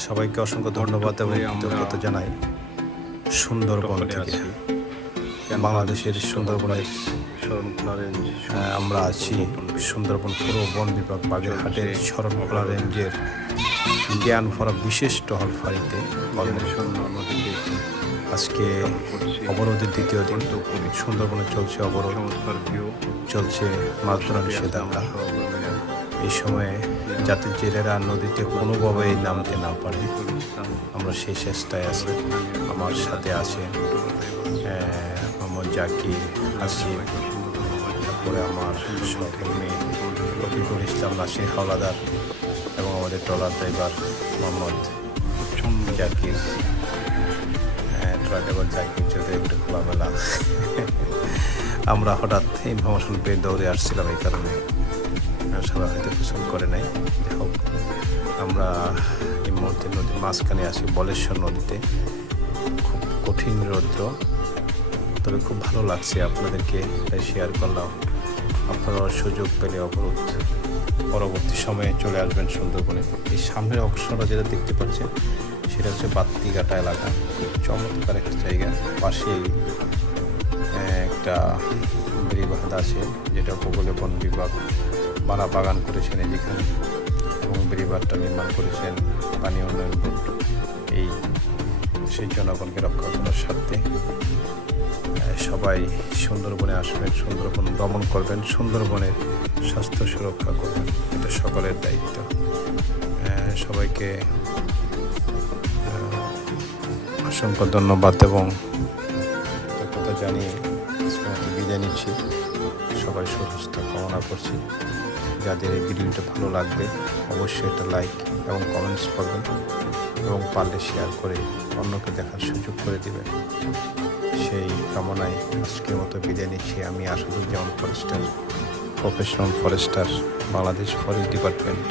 সবাইকে অসংখ্য ধন্যবাদ এবং কৃতজ্ঞতা জানাই। সুন্দরবন থেকে, বাংলাদেশের সুন্দরবনের আমরা আছি। সুন্দরবন পুরো বন বিভাগ বাগেরহাটের শরণখোলা রেঞ্জের জ্ঞানভরা বিশেষ টহল ফাঁড়িতে আজকে অবরোধের দ্বিতীয় দিন। সুন্দরবনে চলছে অবরোধ, চলছে মাছ ধরা নিষেধাজ্ঞা। এই সময়ে যাতে জেলেরা নদীতে কোনোভাবেই নামতে না পারে, আমরা সেই চেষ্টায় আছি। আমার সাথে আছে মোহাম্মদ জাকির, আসিফ, তারপরে আমার সহকর্মী রফিকুল ইসলাম, নাসির হাওলাদার এবং আমাদের trawler driver Mohammad Zakir. Trawler driver Zakir যদি একটু খোলামেলা আমরা হঠাৎ ইনফরমেশন পেয়ে দৌড়ে আসছিলাম, এই কারণে সবাই হয়তো পছন্দ করে নাই। যাই হোক, আমরা এই মুহূর্তে নদীর মাঝখানে আছি, বলেশ্বর নদীতে। খুব কঠিন রৌদ্র, তবে খুব ভালো লাগছে। আপনাদেরকে শেয়ার করলাম। আপনারা সুযোগ পেলে অবরোধ পরবর্তী সময়ে চলে আসবেন সুন্দরবনে। এই সামনের অংশটা যেটা দেখতে পাচ্ছেন, সেটা হচ্ছে বাত্তিঘাটা এলাকা। খুব চমৎকার একটা জায়গা। পাশেই একটা বেড়িবাঁধ আছে, যেটা উপকূলীয় বন বিভাগ বাগান করেছেন যেখানে, এবং বেড়িবাঁধটা নির্মাণ করেছেন পানি উন্নয়ন বোর্ড। এই সেই জনগণকে রক্ষা করার স্বার্থে সবাই সুন্দরবনে আসবেন, সুন্দরবন ভ্রমণ করবেন, সুন্দরবনের স্বাস্থ্য সুরক্ষা করবেন। এটা সকলের দায়িত্ব। সবাইকে অসংখ্য ধন্যবাদ এবং কৃতজ্ঞতা জানিয়ে বিদায় নিচ্ছি। সবাই সুস্বাস্থ্য কামনা করছি। যাদের এই ভিডিওটা ভালো লাগবে অবশ্যই এটা লাইক এবং কমেন্টস করবেন, এবং পারলে শেয়ার করে অন্যকে দেখার সুযোগ করে দেবেন। সেই কামনায় আজকের মতো বিদায় নিচ্ছি। আমি Asaduzzaman Forster, professional Forster, Bangladesh forest department.